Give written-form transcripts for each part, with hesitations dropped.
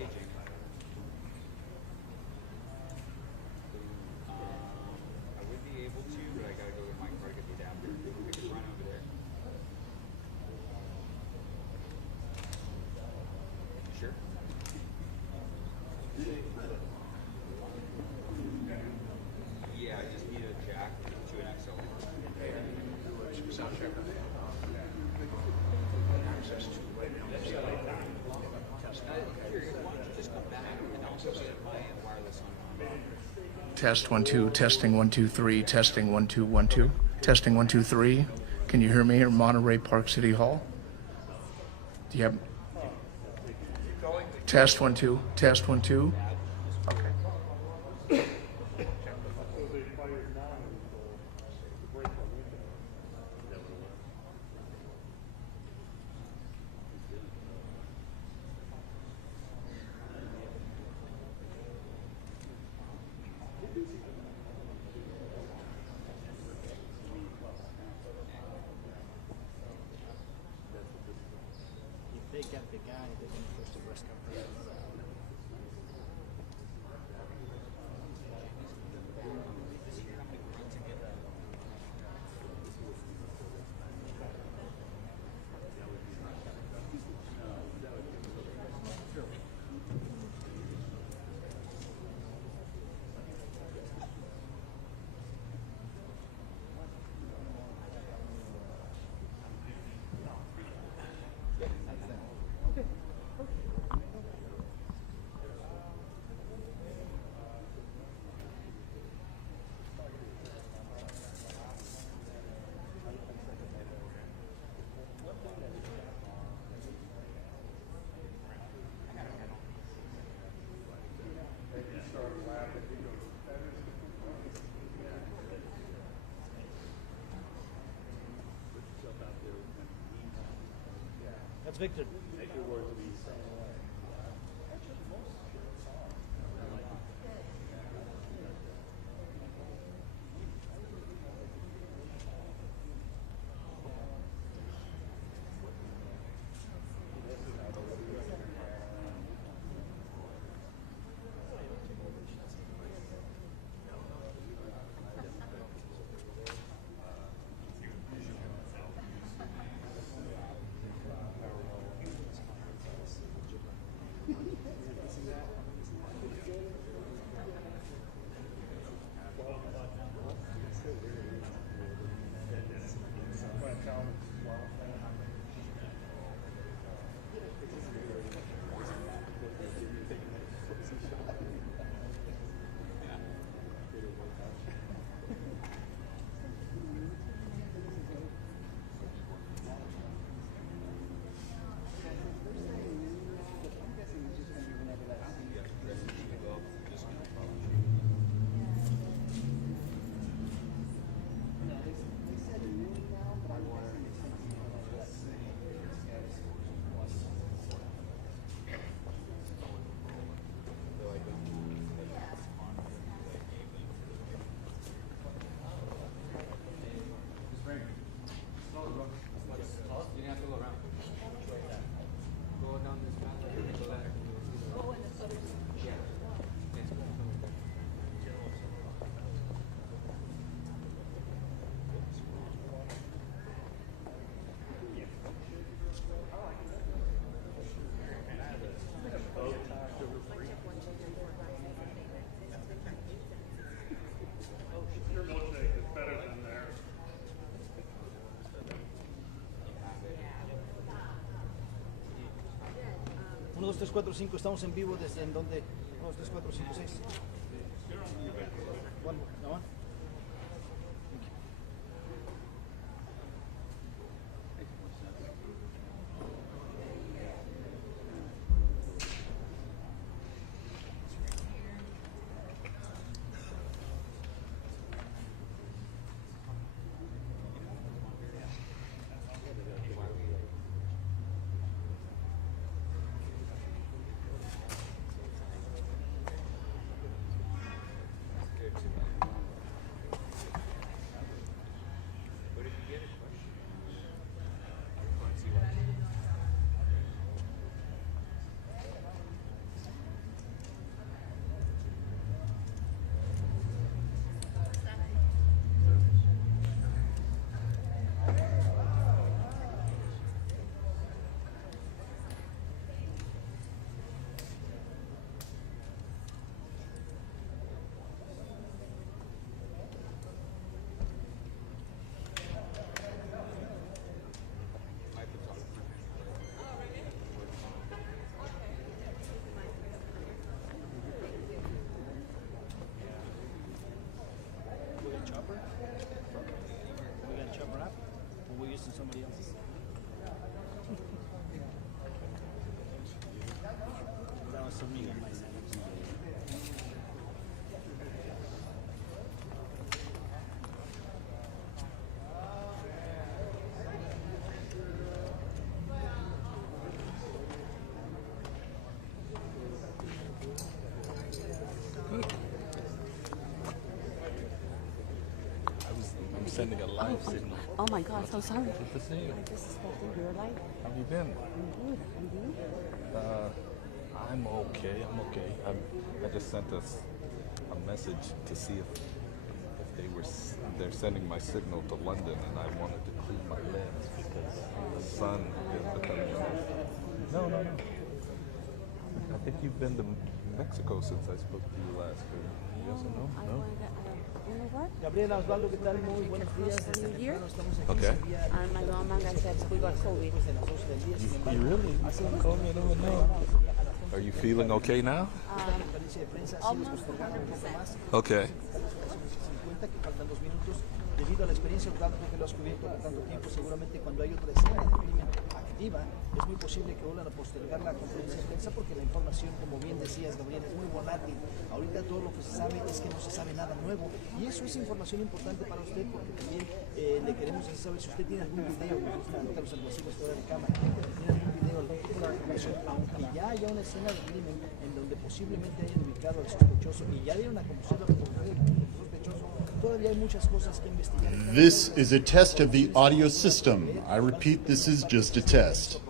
I would be able to, but I gotta go get my car to get the adapter. I could run over there. Sure. Yeah, I just need a jack to an XLR. Sound check on that. Access to right now. Here, why don't you just come back and I'll just set my wireless on. Test 1 2, testing 1 2 3, testing 1 2 1 2, testing 1 2 3. Can you hear me here, Monterey Park City Hall? Do you have test 1 2, test 1 2? Okay. If they get the guy, they can push the West Coast. That's Victor. Uno, dos, tres, cuatro, cinco. Estamos en vivo desde en donde. 1, 2, 3, 4, 5, 6. One more. No one? That was some meat on my side. I'm sending a live signal. Oh my God, so sorry. Good to see you. I just suspected your life. How have you been? I'm good. And you? I'm okay. I just sent us a message to see if they're sending my signal to London, and I wanted to clean my lens because the sun is becoming. No. I think you've been to Mexico since I spoke to you last. Yes or no? I No. wanted to, you know what? Gabriela, Osvaldo, ¿qué tal? Muy buenos días. Happy New Year. Estamos aquí Okay. en día And my grandma said we got COVID. después de las 12 del día. Sin You embargo, really? You couldn't call me? I don't know. Are you feeling okay now? la conferencia de prensa sí nos Almost postergamos un poco 100%. más. Okay. 50, que faltan 2 minutos. Debido a la experiencia, Osvaldo, que lo has cubierto por tanto tiempo, seguramente cuando hay otra escena de crimen activa, es muy posible que vuelvan a postergar la conferencia de prensa porque la información, como bien decías, Gabriel, es muy volátil. Ahorita todo lo que se sabe es que no se sabe nada nuevo y eso es información importante para usted porque también le queremos hacer saber si usted tiene algún video, me gusta anotar los alguaciles fuera de cámara, si tiene algún video, algún tipo de información, aunque ya haya una escena de crimen en donde posiblemente hayan ubicado al sospechoso y ya dieron a conocer la fotografía del sospechoso, todavía hay muchas cosas que investigar. This is a test of the audio system. I repeat, this is just a test.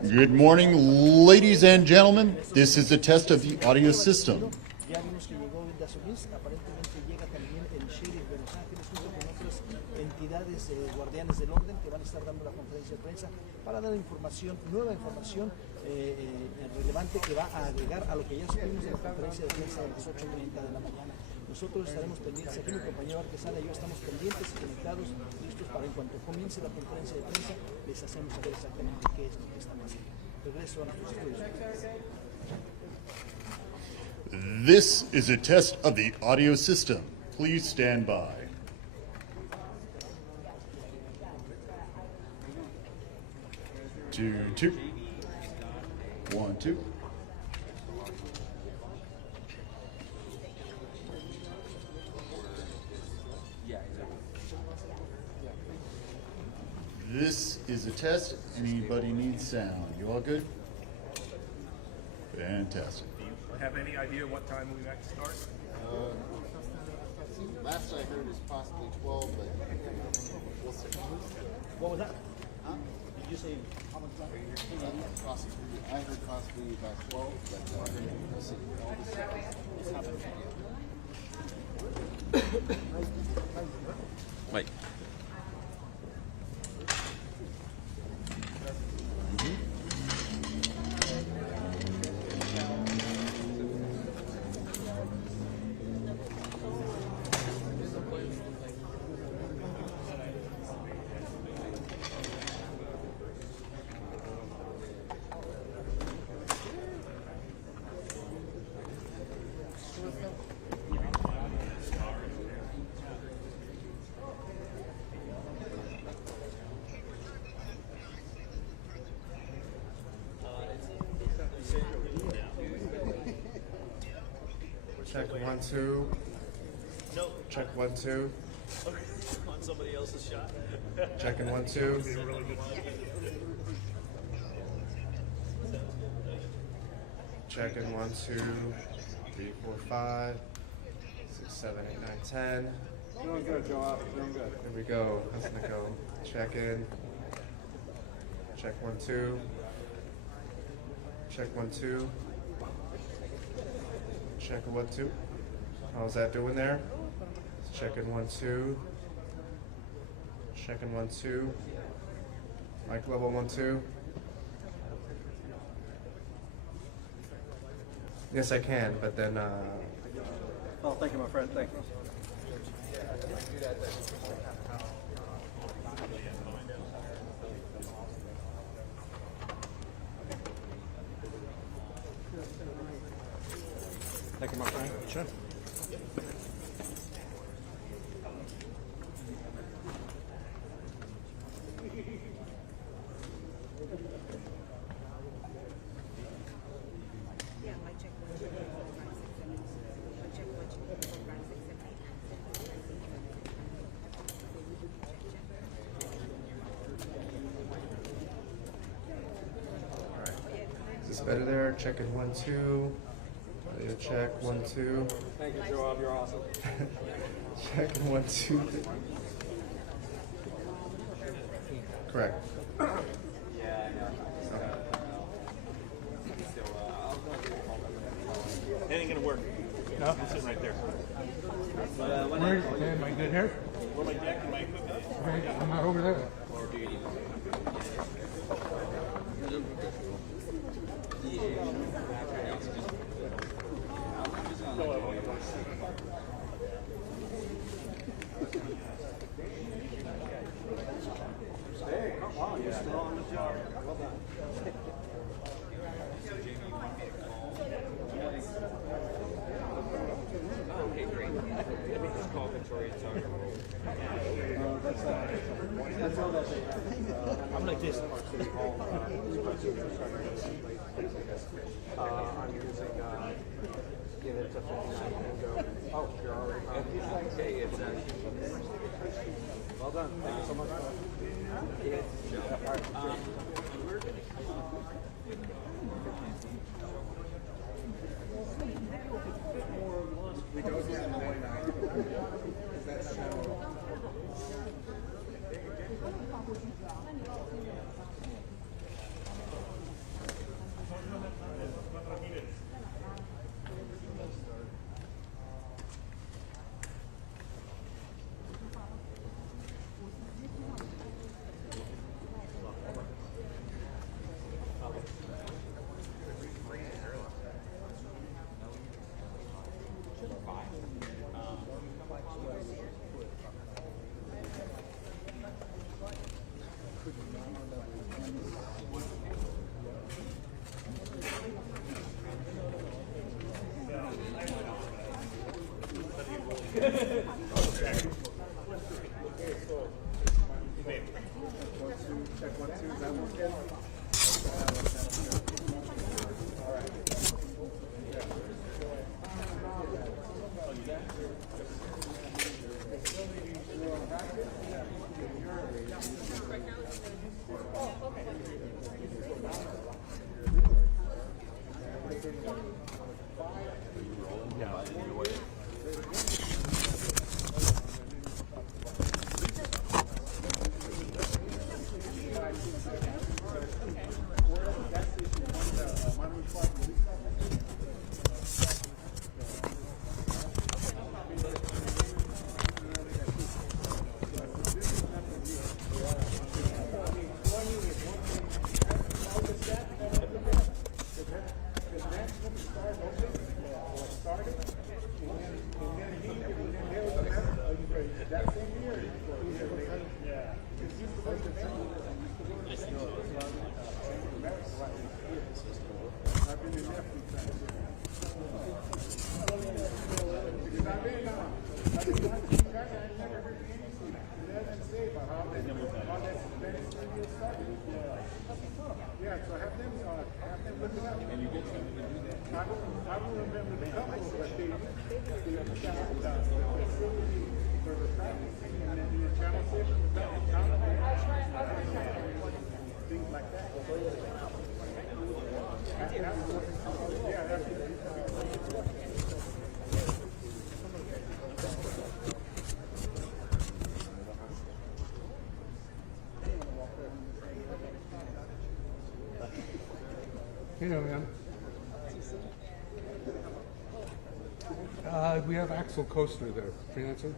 Good morning, ladies and gentlemen. This is a test of the audio system. Ya vimos que llegó Hilda Solís, aparentemente llega también el sheriff de Los Ángeles junto con otras entidades guardianes del orden que van a estar dando la conferencia de prensa para dar información, nueva información relevante que va a agregar a lo que ya supimos de la conferencia de prensa de las 8:30 de la mañana. Nosotros estaremos pendientes, aquí mi compañero Arquesana y yo estamos pendientes y conectados, listos para en cuanto comience la conferencia de prensa, les hacemos saber exactamente qué es lo que está pasando. Regreso a nuestros estudios. This is a test of the audio system. Please stand by. Two. 1, 2. This is a test. Anybody needs sound? You all good? Fantastic. Do you have any idea what time we might start? Last I heard is possibly 12, but we'll see. What was that? Did you say how much time? I heard possibly about 12, but we'll see. It's happening. Wait. Check 1, 2. No. Check 1, 2. On somebody else's shot. Checking 1, 2. Checking 1, 2, 3, 4, 5, 6, 7, 8, 9, 10. Doing good, Joe. Doing good. There we go. How's it gonna go? Check in. Check 1, 2. Check 1, 2. Check 1, 2. How's that doing there? Checking 1, 2. Checking 1, 2. Mic level 1, 2. Yes, I can, but then Oh, thank you, my friend. Thank you. Thank you, my friend. Sure. Better there. Checking 1 2. Audio check 1 2. Thank you, Joel. You're awesome. Checking 1 2. Correct. Yeah, I know. That ain't gonna work. No, I'm sitting right there. Am I good here? Where my deck and my equipment is. I'm not over there. I'm like this. I'm using get it to 59 and go. Oh, you're already on. Okay, it's Well done. Thank you so much. You know, man. We have Axel Kostner there, freelancer.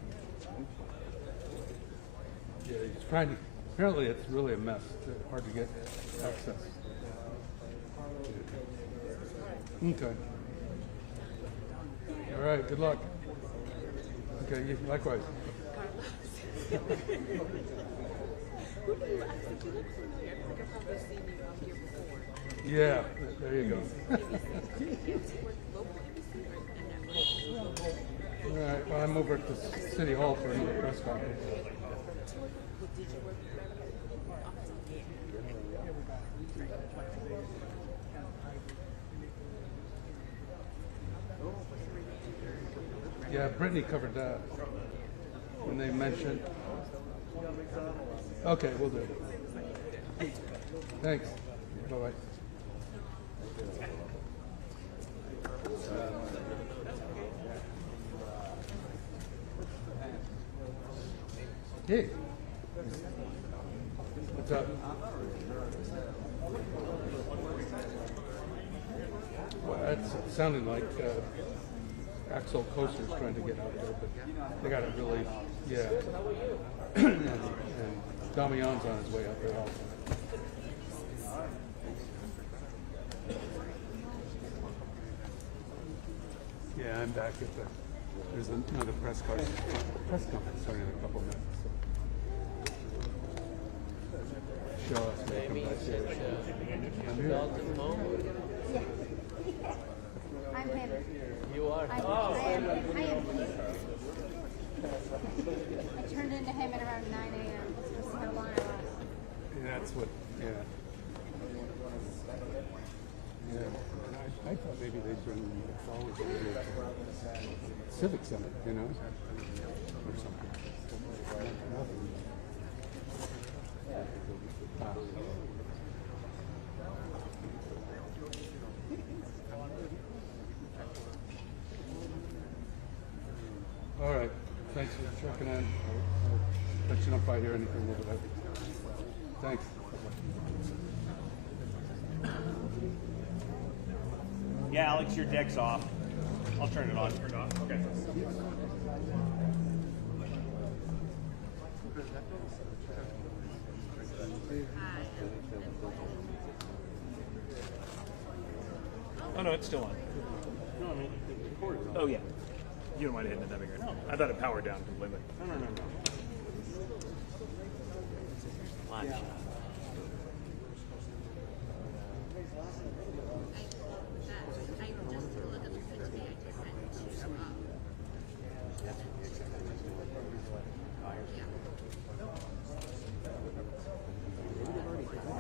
Yeah, he's trying to. Apparently, it's really a mess. It's hard to get access. Okay. All right. Good luck. Okay. You, likewise. Yeah. There you go. All right. Well, I'm over at the City Hall for another press conference. Yeah, Brittany covered that when they mentioned. Okay, we'll do. Thanks. Bye-bye. Hey. What's up? Well, it sounded like Axel Koster's trying to get out there, but they got it really, yeah. and Damian's on his way out there also. Yeah, I'm back at the. There's another press conference starting in a couple minutes. So. Show us welcome back there. I'm here. I'm him. You are? I am. I turned into him at around 9 a.m. Just to see how long I was. Yeah, that's what, yeah. Yeah. I thought maybe they'd bring the flowers over here to Civic Center, you know? Or something. Nothing. All right. Thanks for checking in. I'll let you know if I hear anything over there. Thanks. Yeah, Alex, your deck's off. I'll turn it on. Turn it off. Okay. Oh no, it's still on. No, I mean the record's on. Oh yeah. You don't mind hitting it, that'd be great. No. I thought it powered down to limit. No. Live shot.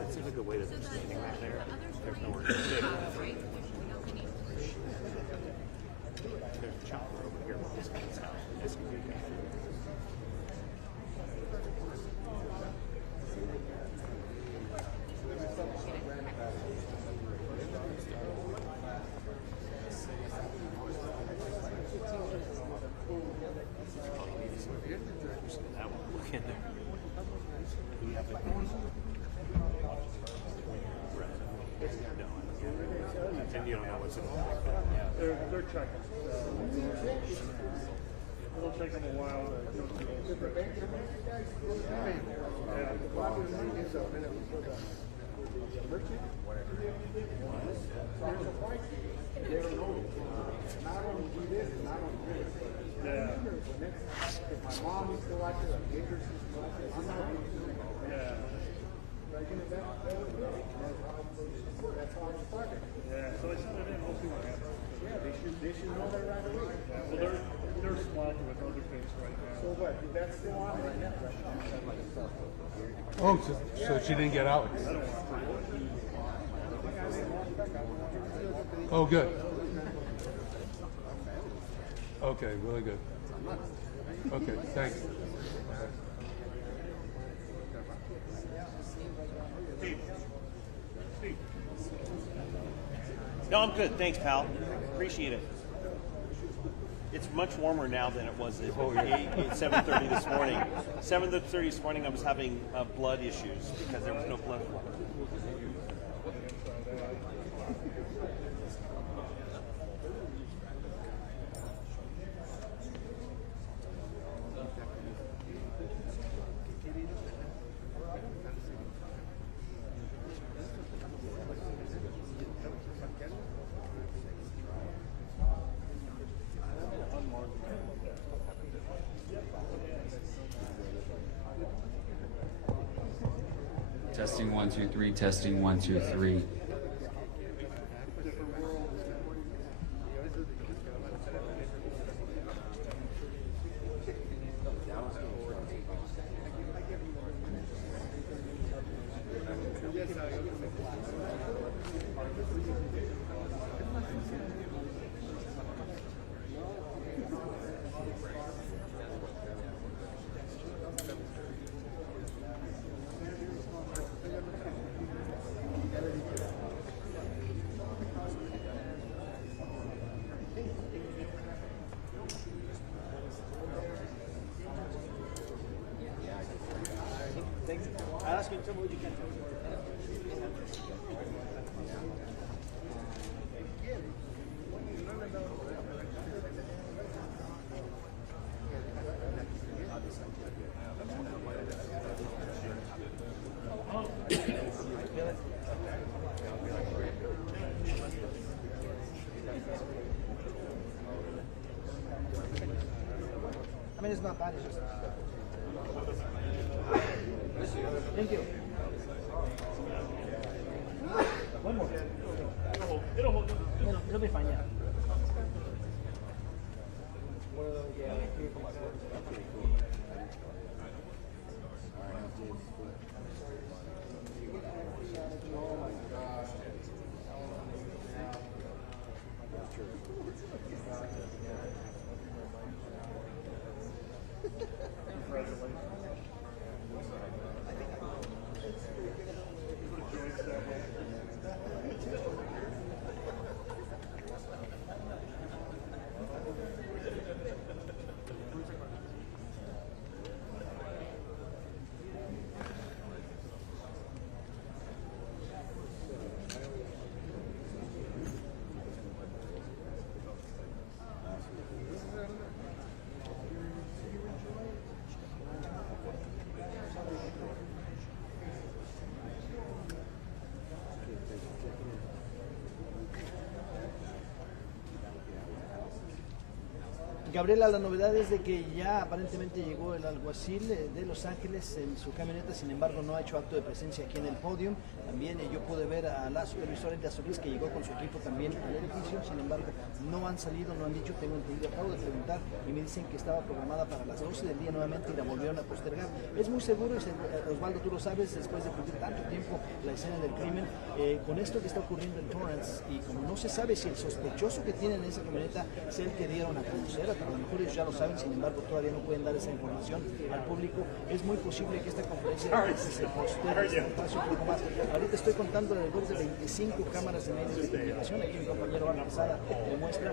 It seems like the way that they're standing right there, there's nowhere to sit. There's a chopper over here with this guy's house. This could be a guy. That one, look in there. You have to and you don't know what's in the back. They're checking. It'll take them a while to go through those scripts. Yeah, so I sent it in, we'll see what happens. Yeah, they should know that right away. Yeah, well, they're swamped with other things right now. So what, that's still on right now? Oh, so she didn't get out. I don't want to. Oh, good. Okay, really good. Okay, thanks. Steve. No, I'm good. Thanks, pal. Appreciate it. It's much warmer now than it was at 7:30 this morning. 7:30 this morning, I was having blood issues because there was no blood flow. Testing 1 2 3. Testing 1 2 3. not bad. It's just. Thank you. One more. It'll be fine, yeah. Gabriela, la novedad es de que ya aparentemente llegó el alguacil de Los Ángeles en su camioneta, sin embargo no ha hecho acto de presencia aquí en el podio. También yo pude ver a la supervisora de Solís que llegó con su equipo también al edificio, sin embargo no han salido, no han dicho, tengo entendido, acabo de preguntar y me dicen que estaba programada para las 12 del día nuevamente y la volvieron a postergar. Es muy seguro, Osvaldo, tú lo sabes, después de cumplir tanto tiempo la escena del crimen, con esto que está ocurriendo en Torrance y como no se sabe si el sospechoso que tienen en esa camioneta es el que dieron a conocer, a lo mejor ellos ya lo saben, sin embargo todavía no pueden dar esa información al público. Es muy posible que esta conferencia se postergue, se retrase un poco más. Ahorita estoy contando alrededor de 25 cámaras de medios de comunicación. Aquí mi compañero Ana Quesada demuestra.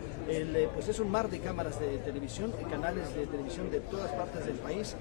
Pues es un mar de cámaras de televisión, canales de televisión de todas partes del país.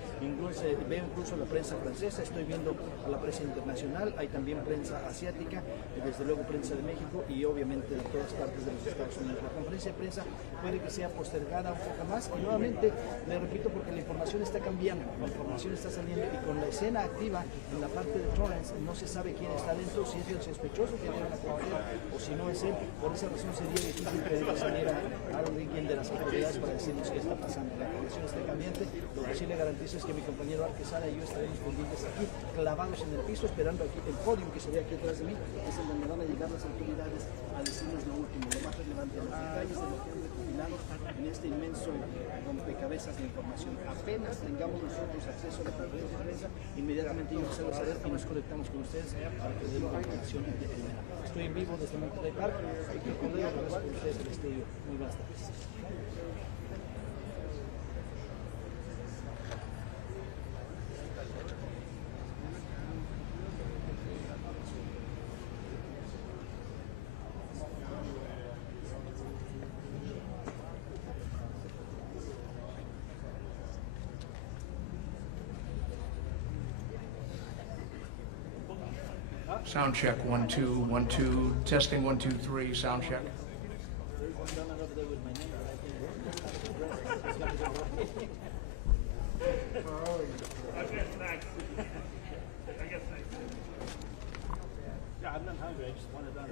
Veo incluso la prensa francesa, estoy viendo a la prensa internacional, hay también prensa asiática, desde luego prensa de México y obviamente de todas partes de los Estados Unidos. La conferencia de prensa puede que sea postergada un poco más y nuevamente le repito porque la información está cambiando, la información está saliendo y con la escena activa en la parte de Torrance no se sabe quién está dentro, si es el sospechoso que dieron a conocer o si no es él. Por esa razón sería difícil pedir que saliera alguien de las autoridades para decirnos qué está pasando. La información está cambiante. Lo que sí le garantizo es que mi compañero Arquesada y yo estaremos pendientes aquí, clavados en el piso, esperando aquí el podio que se ve aquí atrás de mí, es el donde van a llegar las autoridades a decirnos lo último, lo más relevante, los detalles de lo que han recopilado en este inmenso rompecabezas de información. Apenas tengamos nosotros acceso a la conferencia de prensa, inmediatamente yo les hago saber y nos conectamos con ustedes para que den una información de primera. Estoy en vivo desde Monterey Park, Víctor Cordero, regreso con ustedes al estudio. Muy buenas tardes. Sound check, 1 2 1 2, testing 1 2 3, sound check. Yeah, I'm not hungry, I just want it done.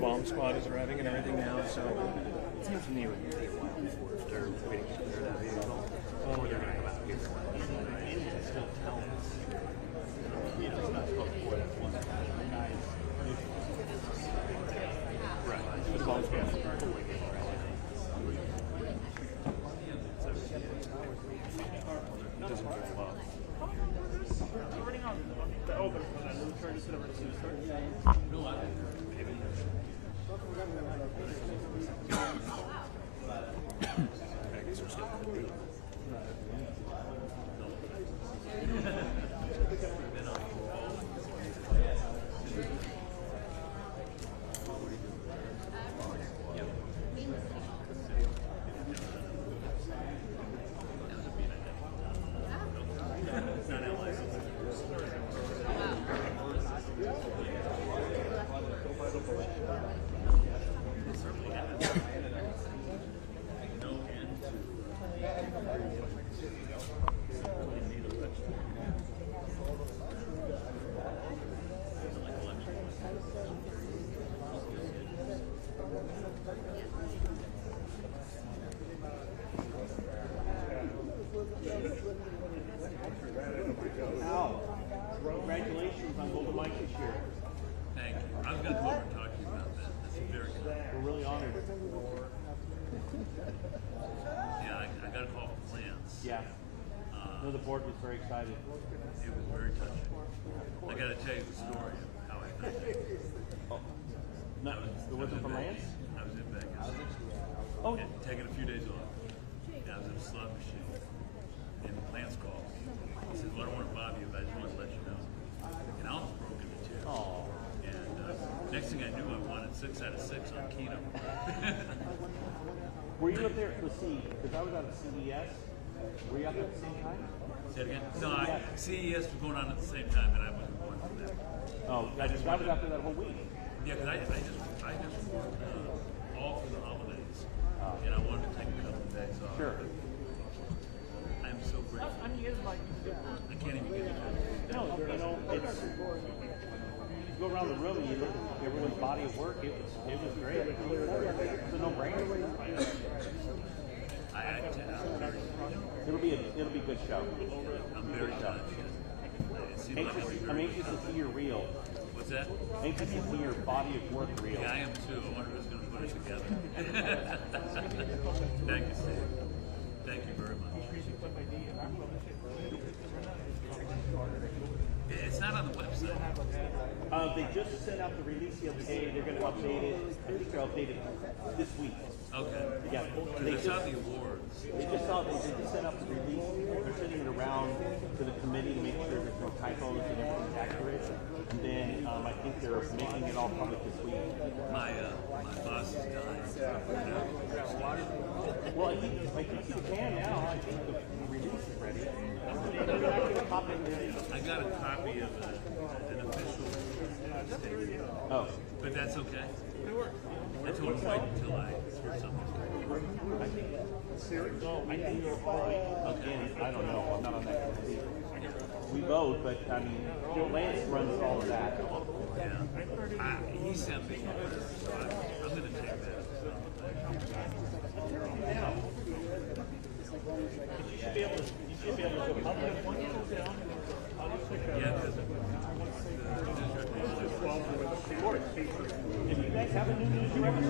bomb squad is arriving and everything now, so it seems to me it would be a while before they're waiting to clear that vehicle. Or they're going to come out here. And it's still telling us. Yeah, it's not supposed to that one guy is right. The bomb squad. Doesn't very well. Running on the open for that little turn instead of a two-start. Congratulations on Golden Mike this year. Thank you. I was going to come over and talk to you about that. That's very good. We're really honored. Yeah, I got a call from Lance. Yeah. I know the board was very excited. It was very touching. I got to tell you the story of how I found it. No, it wasn't from Lance? I was in Vegas. Oh. And taking a few days off. And I was in a slot machine. And Lance called me. He said, well, I don't want to bother you, but I just want to let you know. And I was broken to tears. Oh. And next thing I knew, I wanted 6 out of 6 on Keno. Were you up there? Let's see, because I was out at CES. Were you out there at the same time? Say it again? No, CES was going on at the same time, and I wasn't going for that. Oh, I was out there that whole week. Yeah, because I just worked all through the holidays, and I wanted to take a couple of days off. Sure. I'm so grateful. I can't even get into it. No, you know, it's, you go around the room and you look at everyone's body of work, it was great. It's a no-brainer. It'll be a good show. I'm very touched. I'm anxious to see your reel. What's that? Anxious to see your body of work reel. Yeah, I am too. I wonder who's going to put it together. Thank you, Steve. Thank you very much. It's not on the website. They just sent out the release the other day. They're going to update it. I think they'll update it this week. Okay. Yeah. They saw the awards. They just sent out the release. They're sending it around to the committee to make sure there's no typos and everything's accurate. And then I think they're making it all public this week. My boss is dying. Well, I think you can now. I think the release is ready. I got a copy of an official statement. Oh. But that's okay. I told him wait until I hear something. Again, I don't know. I'm not on that committee. We vote, but I mean, Lance runs all of that. Yeah. He sent me one, so I'm going to take that. You should be able to go public. Yeah, if you guys have a new news director,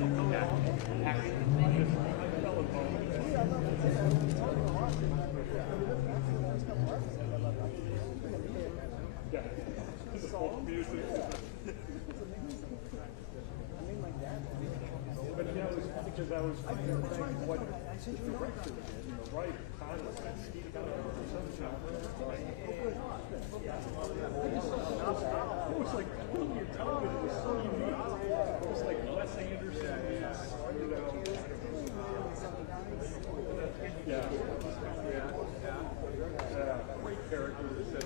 But that was because I was thinking what the director did and the writer, Congress, it was like putting your television, it was so unique. It was like Wes Anderson, great character that said,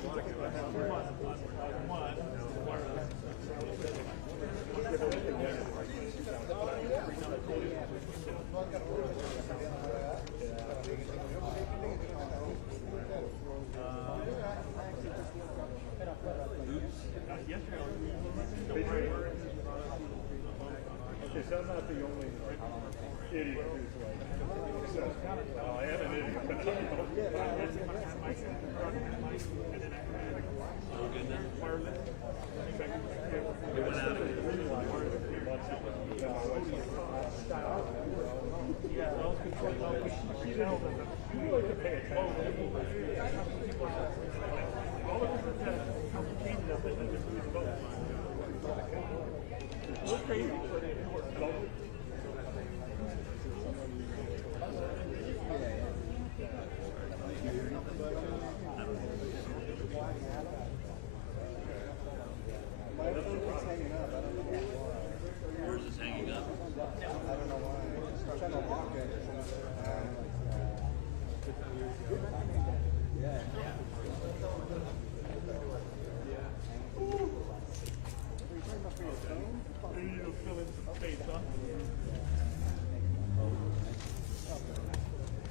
I'm not the only idiot who's like, well, I am an idiot, but I'm Yours is hanging up. I don't know why. I'm trying to lock it.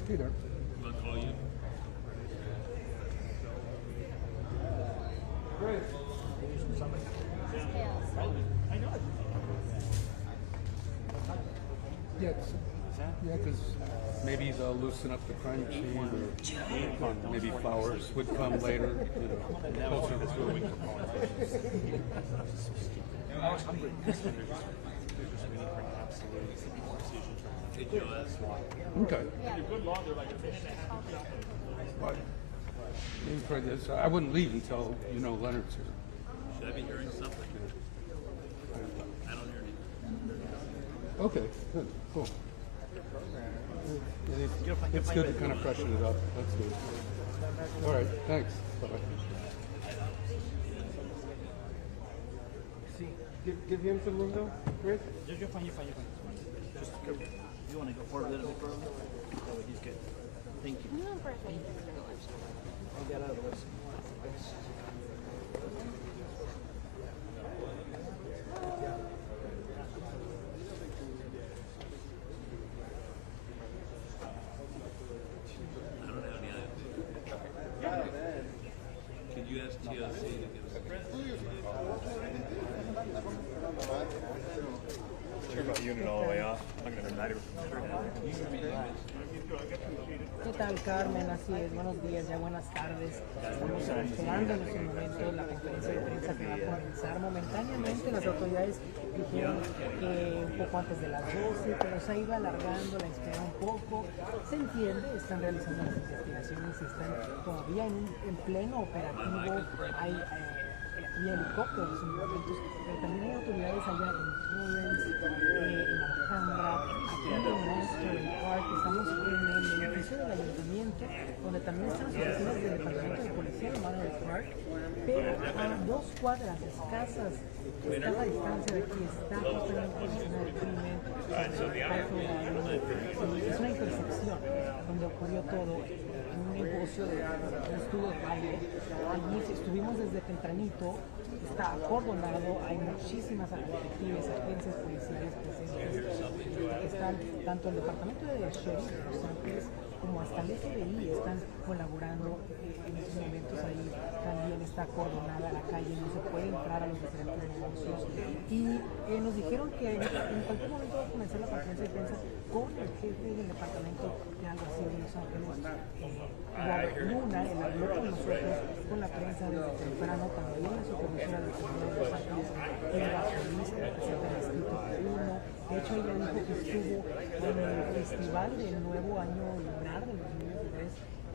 Hey there. We'll call you. Yeah, because maybe they'll loosen up the crime scene, or maybe flowers would come later, you know, closer to the week. Okay. But, for this, I wouldn't leave until, you know, Leonard's here. Should I be hearing something? I don't hear anything. Okay, good, cool. It's good to kind of freshen it up. That's good. All right, thanks. Bye-bye. Give him some room though, Chris? You're fine. Just you want to go forward a little bit further? That way he's good. Thank you. No, perfect. I'll get out of the way. I don't have any idea. Can you ask TLC to give Turn my unit all the way off. I'm going to night ¿Qué tal, Carmen? Así es, buenos días, ya buenas tardes. Estamos esperando en este momento la conferencia de prensa que va a comenzar momentáneamente. Las autoridades dijeron que un poco antes de las 12, pero se ha ido alargando la espera un poco. Se entiende, están realizando las investigaciones y están todavía en pleno operativo. Hay helicópteros en momentos, pero también hay autoridades allá en Torrance, en Alhambra, aquí en Monterey Park. Estamos en el edificio del ayuntamiento, donde también están las oficinas del departamento de policía de Monterey Park, pero a 2 cuadras escasas, está a la distancia de aquí, está justamente la escena del crimen. Es una intersección donde ocurrió todo, en un negocio de un estudio de baile. Allí estuvimos desde tempranito, está acordonado, hay muchísimas detectives, agencias policiales presentes. Están tanto el departamento de sheriff de Los Ángeles como hasta el FBI están colaborando en estos momentos. Ahí también está acordonada la calle, no se puede entrar a los diferentes negocios. Y nos dijeron que en cualquier momento va a comenzar la conferencia de prensa con el jefe del departamento de algo así de Los Ángeles, Robert Luna. Él habló con nosotros, con la prensa desde temprano, también la supervisora del Condado de Los Ángeles, Eva Solís, que representa el Distrito 1. De hecho, ella dijo que estuvo en el festival del nuevo año lunar del 2023,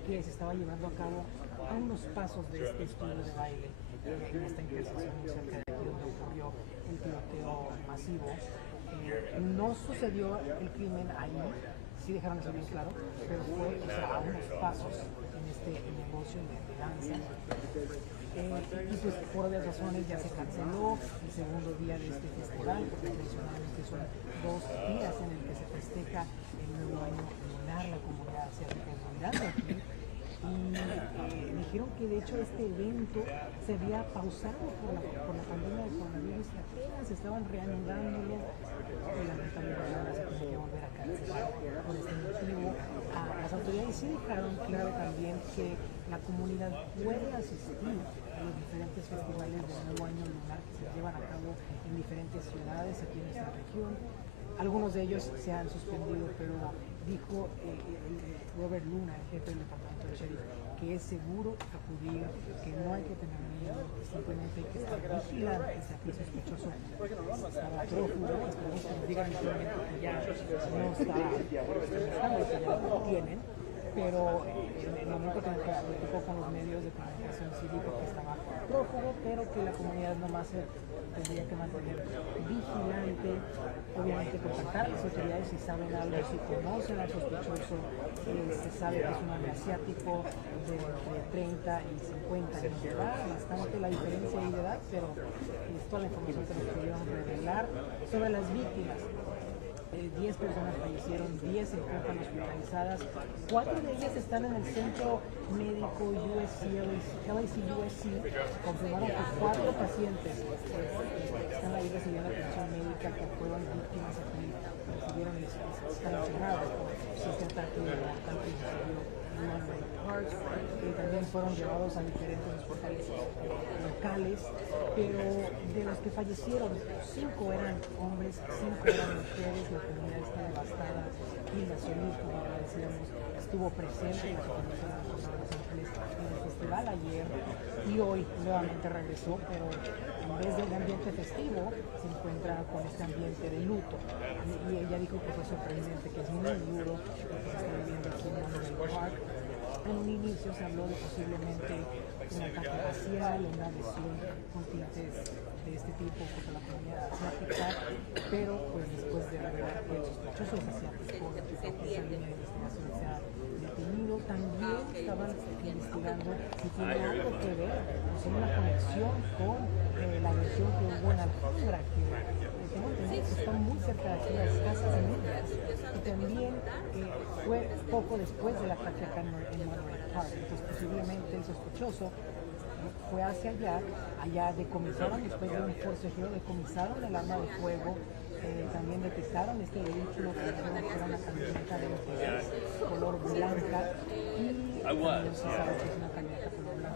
que se estaba llevando a cabo a unos pasos de este estudio de baile, en esta intersección muy cerca de aquí donde ocurrió el tiroteo masivo. No sucedió el crimen ahí, sí dejaron eso bien claro, pero fue a unos pasos en este negocio de danza. Y pues por obvias razones ya se canceló el segundo día de este festival, porque tradicionalmente son 2 días en el que se festeja el nuevo año lunar. La comunidad asiática es muy grande aquí. Y dijeron que de hecho este evento se había pausado por la pandemia del coronavirus y apenas estaban reanudándolo, y lamentablemente ahora se tiene que volver a cancelar por este motivo. Las autoridades sí dejaron claro también que la comunidad puede asistir a los diferentes festivales del nuevo año lunar que se llevan a cabo en diferentes ciudades aquí en nuestra región. Algunos de ellos se han suspendido, pero dijo Robert Luna, el jefe del departamento del sheriff, que es seguro acudir, que no hay que tener miedo, simplemente hay que estar vigilantes a que el sospechoso estaba prófugo. Esperemos que nos digan finalmente que ya no está arrestado, que ya lo tienen, pero en el momento que platicó con los medios de comunicación sí dijo que estaba prófugo, pero que la comunidad nomás se tendría que mantener vigilante, obviamente contactar a las autoridades si saben algo, si conocen al sospechoso. Se sabe que es un hombre asiático de entre 30 y 50 años de edad, bastante la diferencia ahí de edad, pero es toda la información que nos pudieron revelar sobre las víctimas. 10 personas fallecieron, 10 se encuentran hospitalizadas, 4 de ellas están en el centro médico LAC-USC. Confirmaron que 4 pacientes están ahí recibiendo atención médica que fueron víctimas aquí, recibieron están encerrados por este ataque mortal que sucedió en Monterey Park. También fueron llevados a diferentes hospitales locales, pero de los que fallecieron, 5 eran hombres, 5 eran mujeres. La comunidad está devastada y la Solís, como ya decíamos, estuvo presente en la Convención de Los Ángeles en el festival ayer y hoy nuevamente regresó, pero en vez del ambiente festivo se encuentra con este ambiente de luto. Y ella dijo que fue sorprendente, que es muy duro lo que se está viviendo aquí en Monterey Park. En un inicio se habló de posiblemente un ataque racial, una lesión con tintes de este tipo contra la comunidad asiática, pero pues después de revelar que el sospechoso es asiático, esa línea de investigación se ha detenido. También estaban investigando si tiene algo que ver, o si hay una conexión con la agresión que hubo en Alhambra, que tengo entendido que está muy cerca de aquí, las casas de Niñas, y también fue poco después del ataque acá en Monterey Park. Entonces posiblemente el sospechoso fue hacia allá decomisaron, después de un forcejeo, decomisaron el arma de fuego. También detectaron este vehículo que era una camioneta de color blanca y también se sabe que es una camioneta color blanca.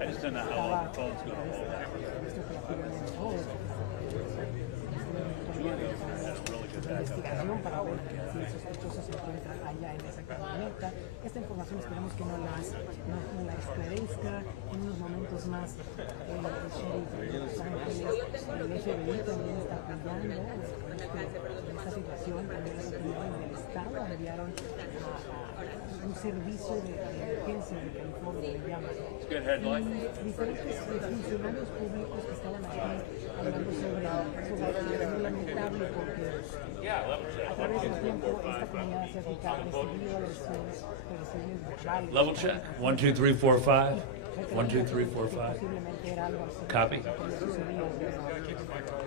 Estaba investigación para ver si el sospechoso se encuentra allá en esa camioneta. Esta información esperemos que no la esclarezca. En unos momentos más el sheriff de Los Ángeles, el FBI también está apoyando en esta situación. También las autoridades del estado enviaron a un servicio de emergencia de California, le llaman, y diferentes funcionarios públicos que estaban aquí hablando sobre algo lamentable, porque a través del tiempo esta comunidad asiática ha recibido agresiones verbales. Level check. 1, 2, 3, 4, 5. 1, 2, 3, 4, 5. Posiblemente era algo así. Copy.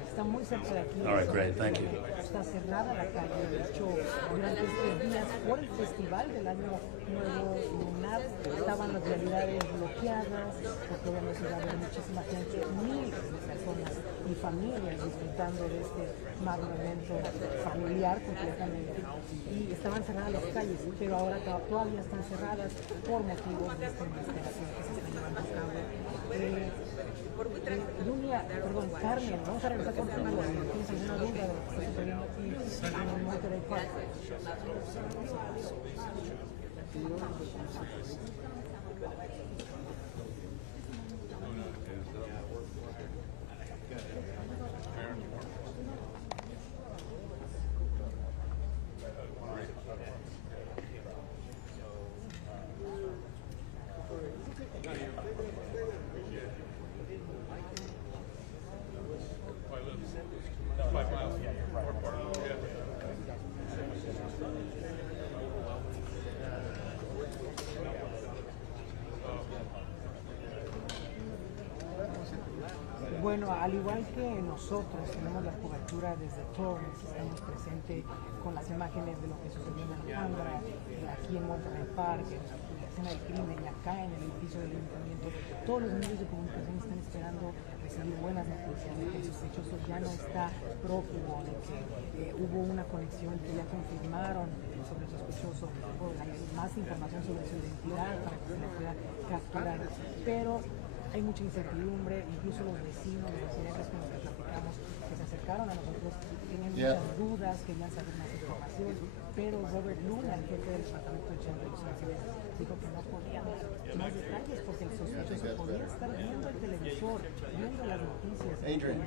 Está muy cerca de aquí. All right, great, thank you. Está cerrada la calle. De hecho, durante estos días, por el festival del Año Nuevo Lunar, estaban las vialidades bloqueadas, porque obviamente iba a haber muchísima gente, miles de personas y familias disfrutando de este magno evento familiar completamente. Y estaban cerradas las calles, pero ahora todavía están cerradas por motivos de esta investigación que se está llevando a cabo. Carmen, vamos a regresar con Carmen. ¿Tienes alguna duda de lo que está sucediendo aquí en Monterey Park? Bueno, al igual que nosotros tenemos la cobertura desde Torrance, estamos presentes con las imágenes de lo que sucedió en Alhambra, aquí en Monterey Park, en la escena del crimen y acá en el edificio del ayuntamiento. Todos los medios de comunicación están esperando recibir buenas noticias de que el sospechoso ya no está prófugo, de que hubo una conexión que ya confirmaron sobre el sospechoso, o más información sobre su identidad para que se le pueda capturar. Pero hay mucha incertidumbre, incluso los vecinos, los residentes con los que platicamos, que se acercaron a nosotros, tenían Yeah. muchas dudas, querían saber más información, pero Robert Luna, el jefe del Departamento de Intelligence Civil, dijo que no podíamos más detalles porque el sospechoso podía estar viendo el televisor, viendo las noticias, Adrian.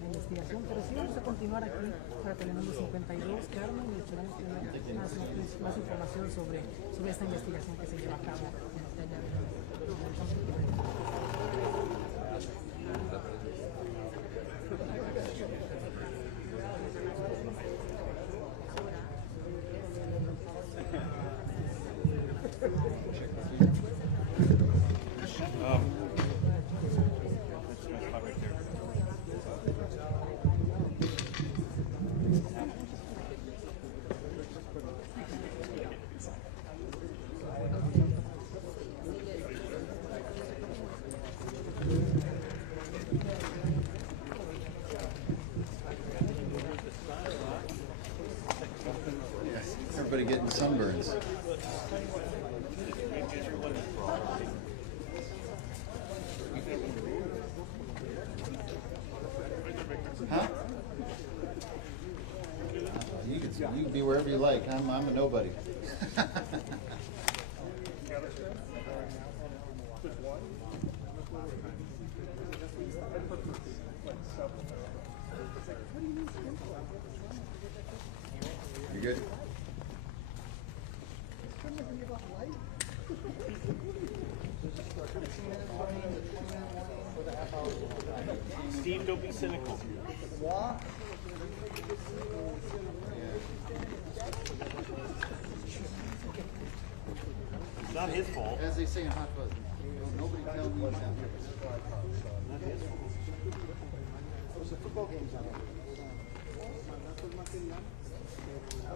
la investigación, pero sí vamos a continuar aquí para Telemundo 52, Carmen, y esperamos tener más información sobre esta investigación que se lleva a cabo en este año. Everybody getting sunburns. Huh? You can be wherever you like. I'm a nobody. You good? Steve, don't be cynical. It's not his fault. As they say in Hot Fuzz, nobody tell me that. Not his fault. There's a football games on.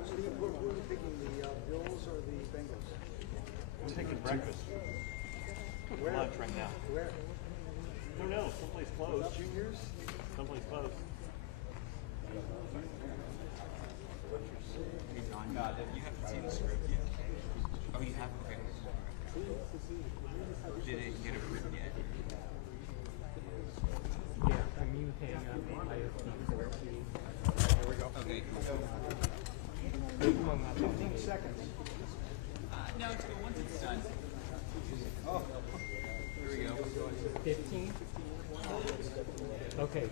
Steve, who are you picking, the Bills or the Bengals? I'm taking breakfast. Where? Lunch right now. Where? I don't know. Someplace close. Juniors? Someplace close. Hey, Don, you haven't seen the script yet. Oh, you haven't? Okay. Did it get approved yet? Yeah, communicating on the ISP. Here we go. Okay. 15 seconds. No, it's good once it's done. Oh. Here we go. 15? Okay.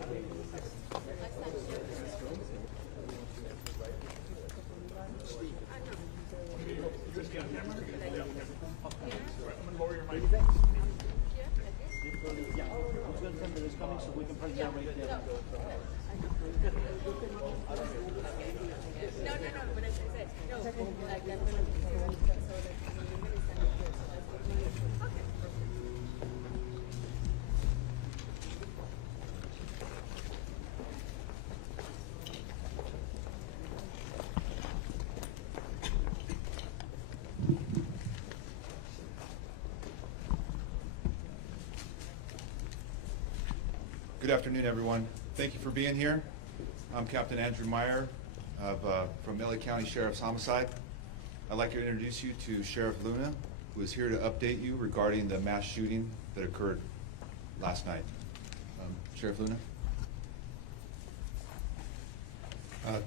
Is coming, so we can print that right there. Good afternoon, everyone. Thank you for being here. I'm Captain Andrew Meyer from LA County Sheriff's Homicide. I'd like to introduce you to Sheriff Luna, who is here to update you regarding the mass shooting that occurred last night. Sheriff Luna?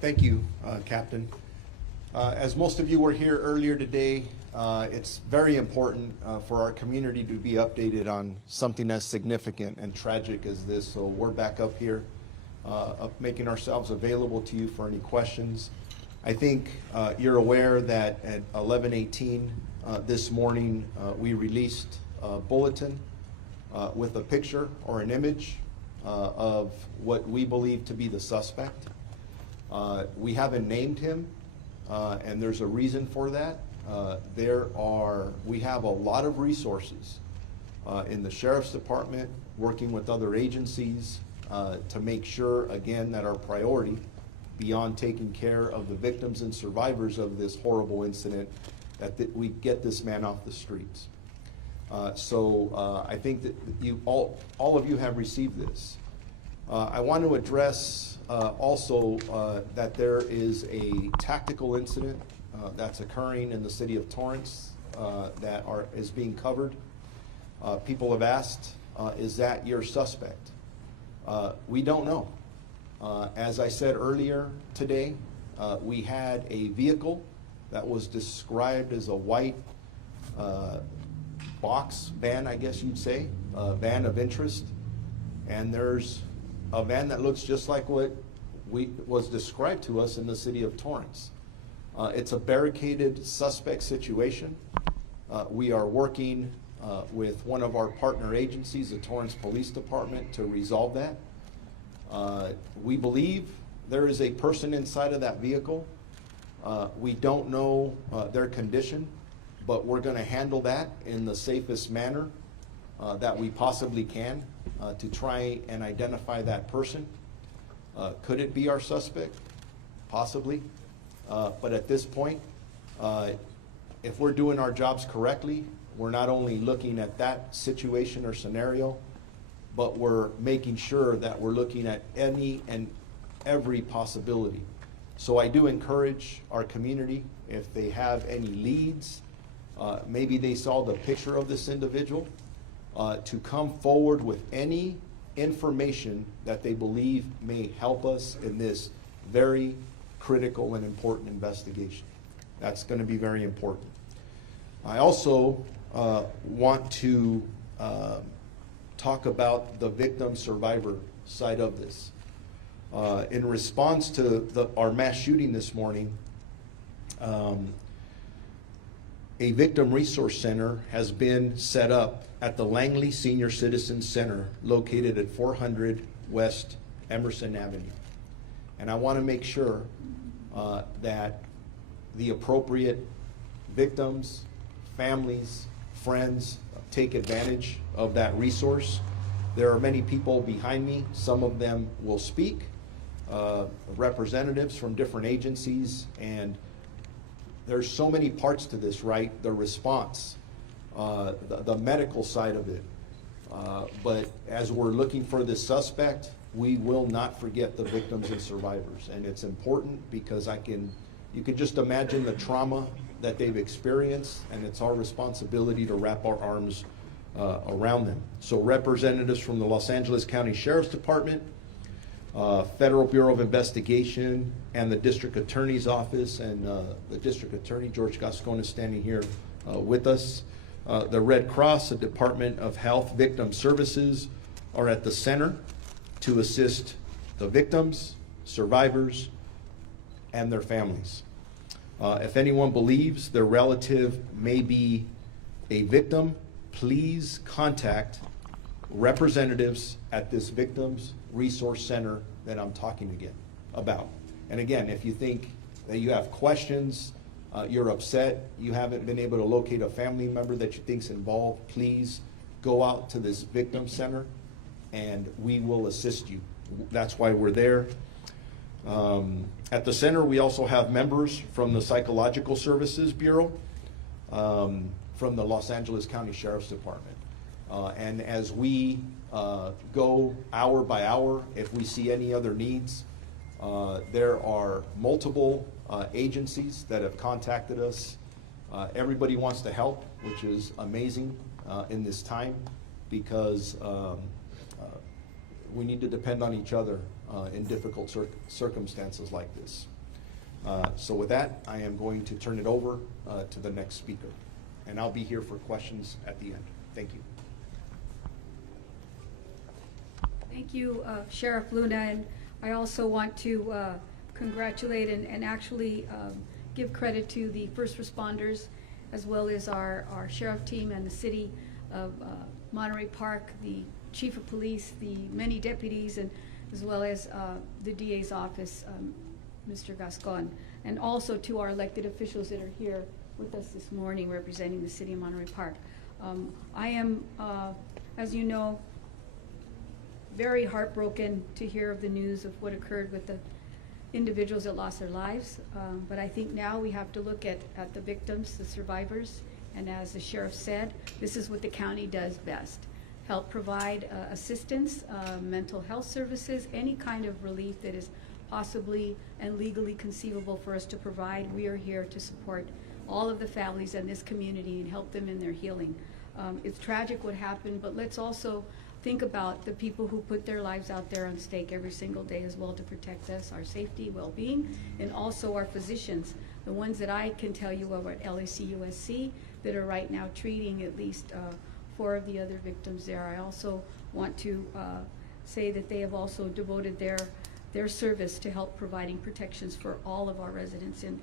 Thank you, Captain. As most of you were here earlier today, it's very important for our community to be updated on something as significant and tragic as this. So we're back up here, making ourselves available to you for any questions. I think you're aware that at 11:18 this morning, we released a bulletin with a picture or an image of what we believe to be the suspect. We haven't named him, and there's a reason for that. We have a lot of resources in the Sheriff's Department, working with other agencies to make sure, again, that our priority, beyond taking care of the victims and survivors of this horrible incident, that we get this man off the streets. So I think that all of you have received this. I want to address also that there is a tactical incident that's occurring in the city of Torrance that is being covered. People have asked, is that your suspect? We don't know. As I said earlier today, we had a vehicle that was described as a white box van, I guess you'd say, a van of interest. And there's a van that looks just like what was described to us in the city of Torrance. It's a barricaded suspect situation. We are working with one of our partner agencies, the Torrance Police Department, to resolve that. We believe there is a person inside of that vehicle. We don't know their condition, but we're going to handle that in the safest manner that we possibly can to try and identify that person. Could it be our suspect? Possibly. But at this point, if we're doing our jobs correctly, we're not only looking at that situation or scenario, but we're making sure that we're looking at any and every possibility. So I do encourage our community, if they have any leads, maybe they saw the picture of this individual, to come forward with any information that they believe may help us in this very critical and important investigation. That's going to be very important. I also want to talk about the victim survivor side of this. In response to our mass shooting this morning, a victim resource center has been set up at the Langley Senior Citizens Center located at 400 West Emerson Avenue. And I want to make sure that the appropriate victims, families, friends take advantage of that resource. There are many people behind me. Some of them will speak, representatives from different agencies, and there's so many parts to this, right? The response, the medical side of it. But as we're looking for this suspect, we will not forget the victims and survivors. And it's important because you can just imagine the trauma that they've experienced, and it's our responsibility to wrap our arms around them. So representatives from the Los Angeles County Sheriff's Department, Federal Bureau of Investigation, and the District Attorney's Office, and the District Attorney, George Gascon, is standing here with us. The Red Cross, the Department of Health Victim Services are at the center to assist the victims, survivors, and their families. If anyone believes their relative may be a victim, please contact representatives at this Victims Resource Center that I'm talking about. And again, if you think that you have questions, you're upset, you haven't been able to locate a family member that you think's involved, please go out to this Victim Center and we will assist you. That's why we're there. At the center, we also have members from the Psychological Services Bureau, from the Los Angeles County Sheriff's Department. And as we go hour by hour, if we see any other needs, there are multiple agencies that have contacted us. Everybody wants to help, which is amazing in this time, because we need to depend on each other in difficult circumstances like this. So with that, I am going to turn it over to the next speaker. And I'll be here for questions at the end. Thank you. Thank you, Sheriff Luna. And I also want to congratulate and actually give credit to the first responders, as well as our sheriff team and the city of Monterey Park, the chief of police, the many deputies, and as well as the DA's office, Mr. Gascon, and also to our elected officials that are here with us this morning representing the city of Monterey Park. I am, as you know, very heartbroken to hear of the news of what occurred with the individuals that lost their lives. But I think now we have to look at the victims, the survivors, and as the sheriff said, this is what the county does best. Help provide assistance, mental health services, any kind of relief that is possibly and legally conceivable for us to provide. We are here to support all of the families in this community and help them in their healing. It's tragic what happened, but let's also think about the people who put their lives out there on stake every single day as well to protect us, our safety, well-being, and also our physicians, the ones that I can tell you over at LACUSC that are right now treating at least 4 of the other victims there. I also want to say that they have also devoted their service to help providing protections for all of our residents in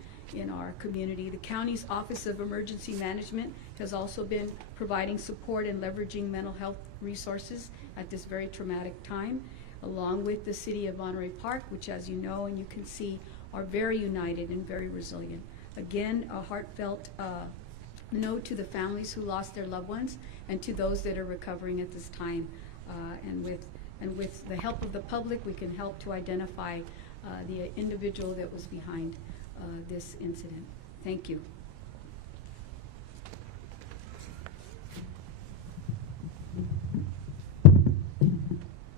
our community. The county's Office of Emergency Management has also been providing support and leveraging mental health resources at this very traumatic time, along with the city of Monterey Park, which, as you know and you can see, are very united and very resilient. Again, a heartfelt note to the families who lost their loved ones and to those that are recovering at this time. And with the help of the public, we can help to identify the individual that was behind this incident. Thank you.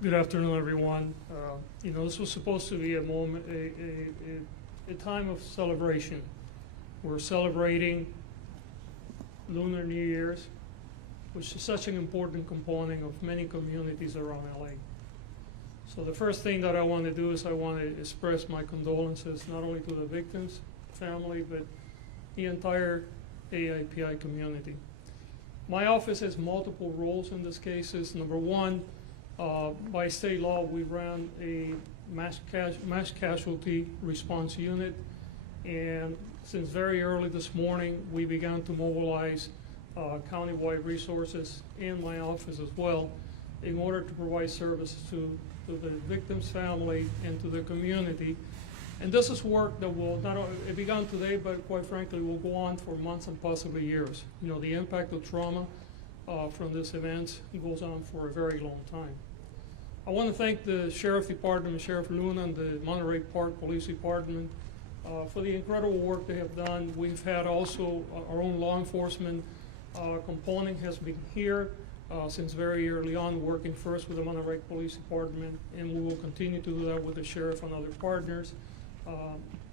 Good afternoon, everyone. This was supposed to be a moment, a time of celebration. We're celebrating Lunar New Year's, which is such an important component of many communities around LA. So the first thing that I want to do is I want to express my condolences not only to the victims' family, but the entire AIPI community. My office has multiple roles in this case. Number one, by state law, we ran a mass casualty response unit, and since very early this morning, we began to mobilize countywide resources in my office as well in order to provide services to the victim's family and to the community. And this is work that will not only, it began today, but quite frankly, will go on for months and possibly years. The impact of trauma from this event goes on for a very long time. I want to thank the Sheriff Department, Sheriff Luna, and the Monterey Park Police Department for the incredible work they have done. We've had also our own law enforcement component has been here since very early on, working first with the Monterey Police Department, and we will continue to do that with the sheriff and other partners.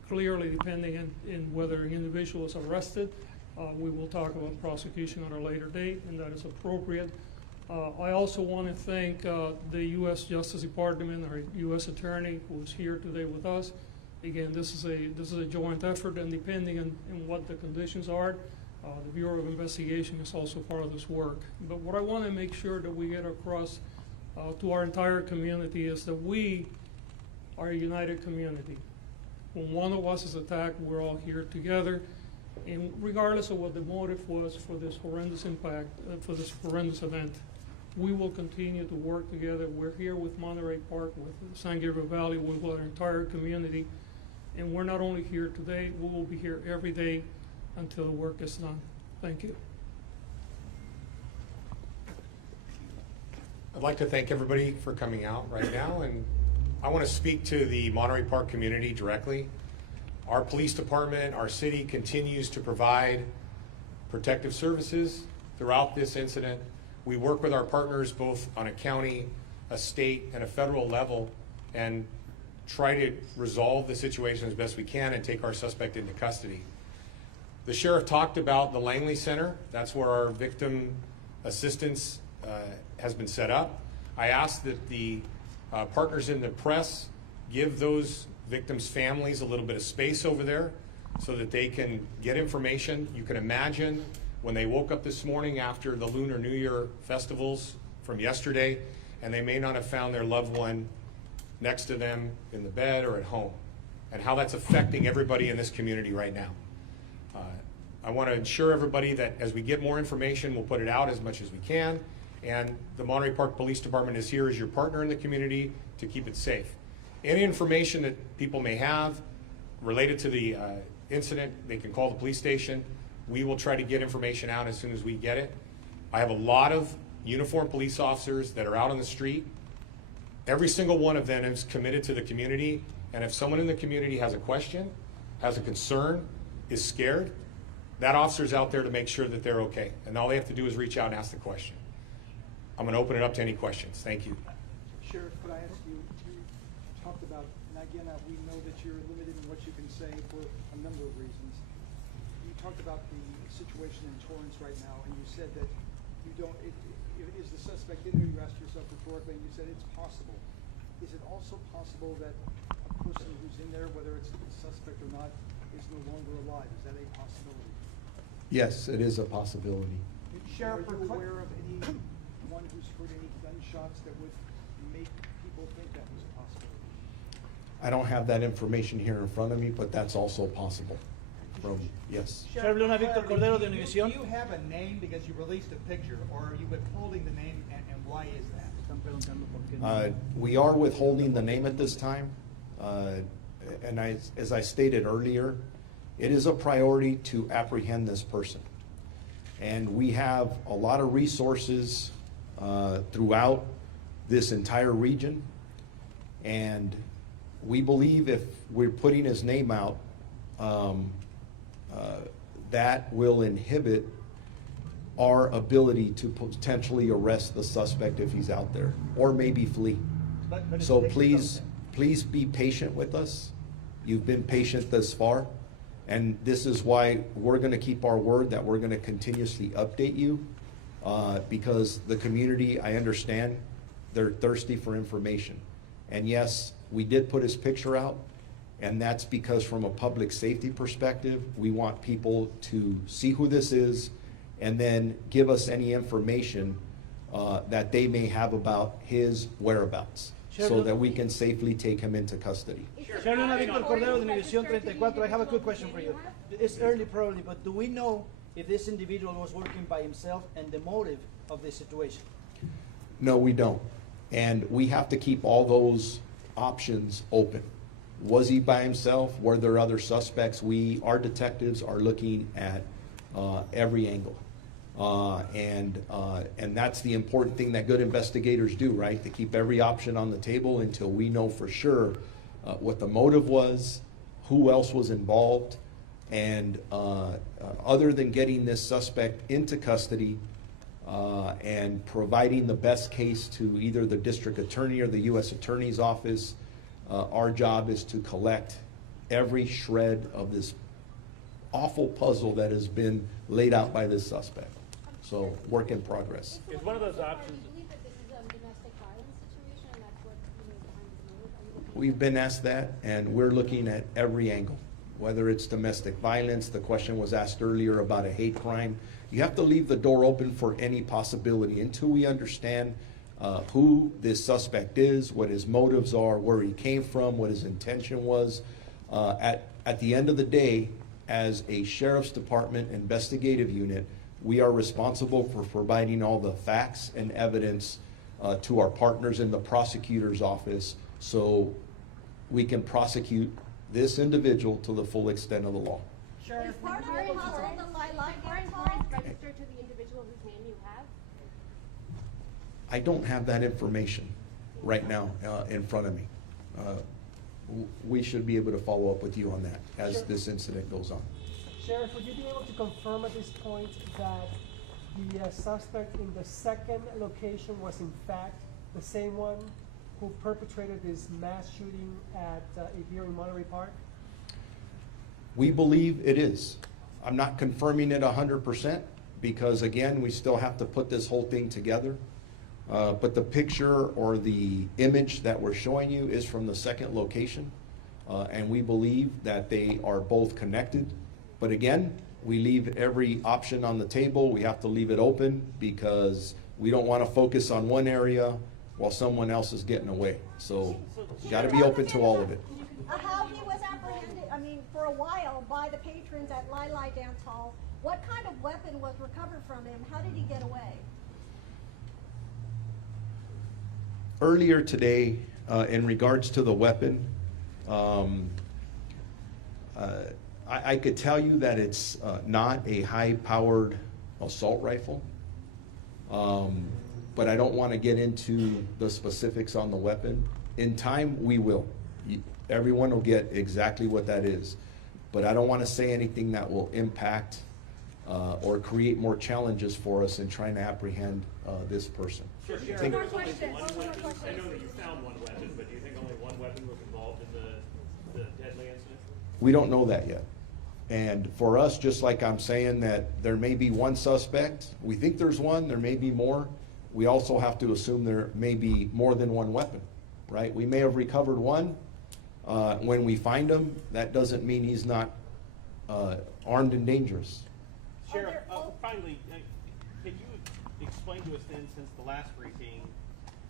Clearly, depending on whether an individual is arrested, we will talk about prosecution at a later date, and that is appropriate. I also want to thank the U.S. Justice Department, our U.S. Attorney, who is here today with us. Again, this is a joint effort, and depending on what the conditions are, the Bureau of Investigation is also part of this work. But what I want to make sure that we get across to our entire community is that we are a united community. When one of us is attacked, we're all here together. And regardless of what the motive was for this horrendous impact, for this horrendous event, we will continue to work together. We're here with Monterey Park, with San Gabriel Valley, with our entire community. And we're not only here today, we will be here every day until the work is done. Thank you. I'd like to thank everybody for coming out right now, and I want to speak to the Monterey Park community directly. Our police department, our city continues to provide protective services throughout this incident. We work with our partners both on a county, a state, and a federal level, and try to resolve the situation as best we can and take our suspect into custody. The sheriff talked about the Langley Center. That's where our victim assistance has been set up. I asked that the partners in the press give those victims' families a little bit of space over there so that they can get information. You can imagine when they woke up this morning after the Lunar New Year festivals from yesterday, and they may not have found their loved one next to them in the bed or at home, and how that's affecting everybody in this community right now. I want to ensure everybody that as we get more information, we'll put it out as much as we can, and the Monterey Park Police Department is here as your partner in the community to keep it safe. Any information that people may have related to the incident, they can call the police station. We will try to get information out as soon as we get it. I have a lot of uniformed police officers that are out on the street. Every single one of them is committed to the community, and if someone in the community has a question, has a concern, is scared, that officer's out there to make sure that they're okay. And all they have to do is reach out and ask the question. I'm going to open it up to any questions. Thank you. Sheriff, could I ask you, you talked about, and again, we know that you're limited in what you can say for a number of reasons. You talked about the situation in Torrance right now, and you said that you don't, is the suspect in there? You asked yourself rhetorically, and you said it's possible. Is it also possible that a person who's in there, whether it's the suspect or not, is no longer alive? Is that a possibility? Yes, it is a possibility. Sheriff, are you aware of anyone who's heard any gunshots that would make people think that was a possibility? I don't have that information here in front of me, but that's also possible. Yes. Sheriff Luna, Víctor Cordero de Univisión. Do you have a name because you released a picture, or are you withholding the name, and why is that? We are withholding the name at this time. And as I stated earlier, it is a priority to apprehend this person. And we have a lot of resources throughout this entire region. And we believe if we're putting his name out, that will inhibit our ability to potentially arrest the suspect if he's out there, or maybe flee. So please be patient with us. You've been patient thus far, and this is why we're going to keep our word that we're going to continuously update you, because the community, I understand, they're thirsty for information. And yes, we did put his picture out, and that's because from a public safety perspective, we want people to see who this is and then give us any information that they may have about his whereabouts, so that we can safely take him into custody. Sheriff Luna, Víctor Cordero de Univisión 34. I have a quick question for you. It's early probably, but do we know if this individual was working by himself and the motive of this situation? No, we don't. And we have to keep all those options open. Was he by himself? Were there other suspects? Our detectives are looking at every angle. And that's the important thing that good investigators do, right? To keep every option on the table until we know for sure what the motive was, who else was involved, and other than getting this suspect into custody and providing the best case to either the district attorney or the U.S. Attorney's Office, our job is to collect every shred of this awful puzzle that has been laid out by this suspect. So, work in progress. Is one of those options? We've been asked that, and we're looking at every angle, whether it's domestic violence. The question was asked earlier about a hate crime. You have to leave the door open for any possibility until we understand who this suspect is, what his motives are, where he came from, what his intention was. At the end of the day, as a sheriff's department investigative unit, we are responsible for providing all the facts and evidence to our partners in the prosecutor's office so we can prosecute this individual to the full extent of the law. Is part of the puzzle the Lilac Park registered to the individual whose name you have? I don't have that information right now in front of me. We should be able to follow up with you on that as this incident goes on. Sheriff, would you be able to confirm at this point that the suspect in the second location was in fact the same one who perpetrated this mass shooting at here in Monterey Park? We believe it is. I'm not confirming it 100% because, again, we still have to put this whole thing together. But the picture or the image that we're showing you is from the second location. And we believe that they are both connected. But again, we leave every option on the table. We have to leave it open because we don't want to focus on one area while someone else is getting away. So you got to be open to all of it. How he was apprehended, I mean, for a while by the patrons at Lili Dance Hall. What kind of weapon was recovered from him? How did he get away? Earlier today, in regards to the weapon, I could tell you that it's not a high-powered assault rifle, but I don't want to get into the specifics on the weapon. In time, we will. Everyone will get exactly what that is, but I don't want to say anything that will impact or create more challenges for us in trying to apprehend this person. Sure. I think- I know that you found one weapon, but do you think only one weapon was involved in the deadly incident? We don't know that yet. And for us, just like I'm saying that there may be one suspect, we think there's one, there may be more, we also have to assume there may be more than one weapon, right? We may have recovered one. When we find him, that doesn't mean he's not armed and dangerous. Sheriff, finally, can you explain to us then, since the last briefing,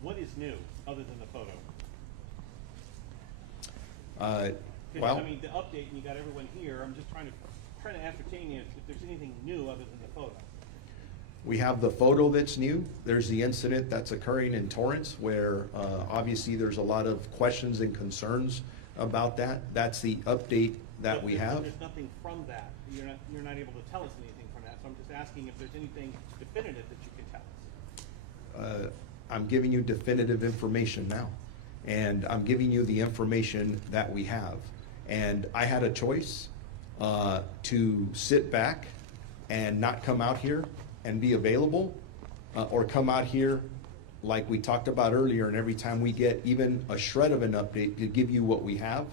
what is new other than the photo? Well, I mean, the update, and you got everyone here. I'm just trying to ascertain if there's anything new other than the photo. we have the photo that's new. There's the incident that's occurring in Torrance where obviously there's a lot of questions and concerns about that. That's the update that we have. There's nothing from that. You're not able to tell us anything from that. So I'm just asking if there's anything definitive that you can tell us. I'm giving you definitive information now. And I'm giving you the information that we have. And I had a choice to sit back and not come out here and be available, or come out here like we talked about earlier, and every time we get even a shred of an update to give you what we have,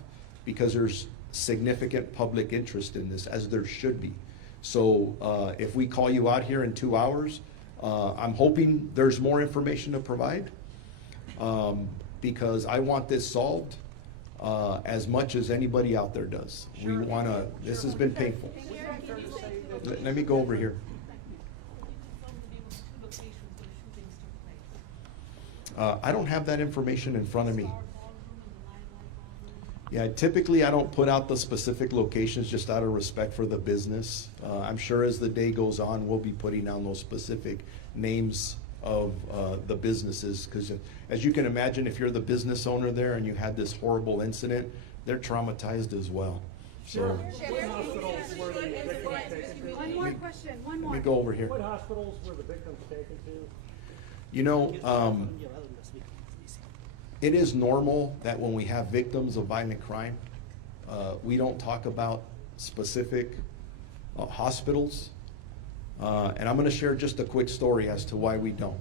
because there's significant public interest in this, as there should be. So if we call you out here in 2 hours, I'm hoping there's more information to provide, because I want this solved as much as anybody out there does. We want to, this has been painful. Let me go over here. I don't have that information in front of me. Yeah, typically I don't put out the specific locations just out of respect for the business. I'm sure as the day goes on, we'll be putting down those specific names of the businesses, because as you can imagine, if you're the business owner there and you had this horrible incident, they're traumatized as well. So One more question, one more. let me go over here. What hospitals were the victims taken to? You know, it is normal that when we have victims of violent crime, we don't talk about specific hospitals. And I'm going to share just a quick story as to why we don't.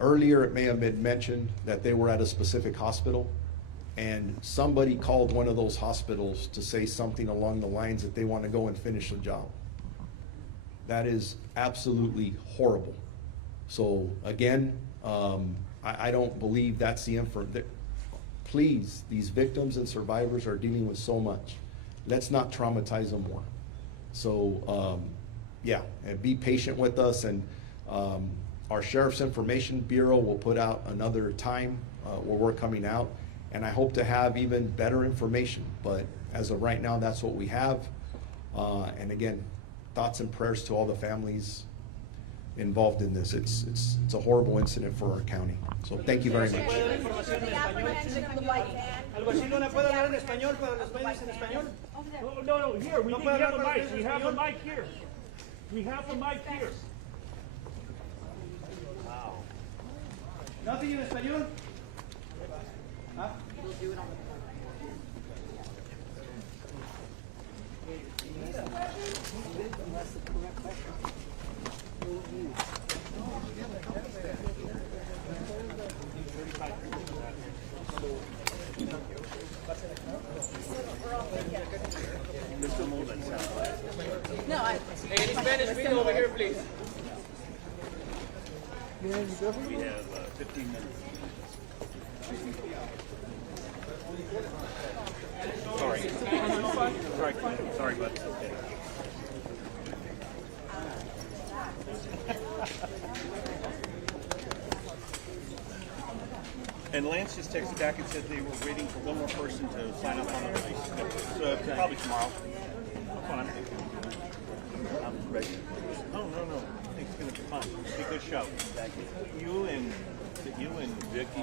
Earlier, it may have been mentioned that they were at a specific hospital, and somebody called one of those hospitals to say something along the lines that they want to go and finish the job. That is absolutely horrible. So again, I don't believe that's the information. Please, these victims and survivors are dealing with so much. Let's not traumatize them more. So yeah, and be patient with us. And our Sheriff's Information Bureau will put out another time where we're coming out. And I hope to have even better information. But as of right now, that's what we have. And again, thoughts and prayers to all the families involved in this. It's a horrible incident for our county. So thank you very much. No, here, we have a mic. We have a mic here. We have a mic here. Wow. ¿Nothing en español? ¿Ah? Hey, any Spanish speaking over here, please? We have 15 minutes. Sorry. Sorry, but it's okay. And Lance just texted back and said they were waiting for one more person to sign up on the release. So probably tomorrow. Fun. I'm ready. Oh, no. I think it's going to be fun. It's a good show. Thank you. You and Vicky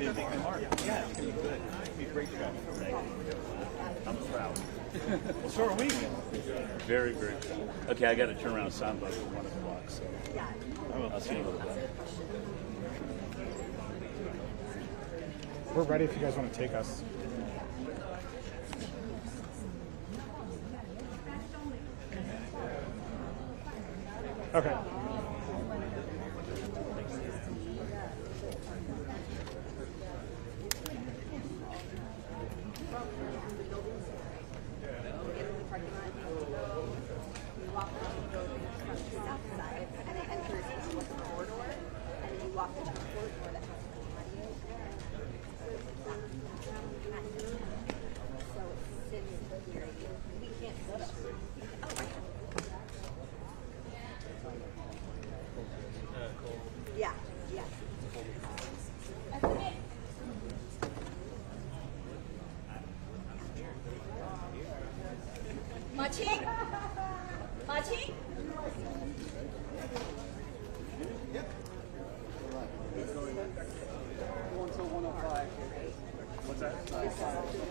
and Mark. Yeah, it's going to be good. It's going to be a great show. Thank you. I'm proud. Well, so are we. Very, very proud. Okay, I got to turn around and sound about at 1 o'clock. So I'll see you in a little bit. We're ready if you guys want to take us. Okay. Martin? Martin? Until 105. What's that?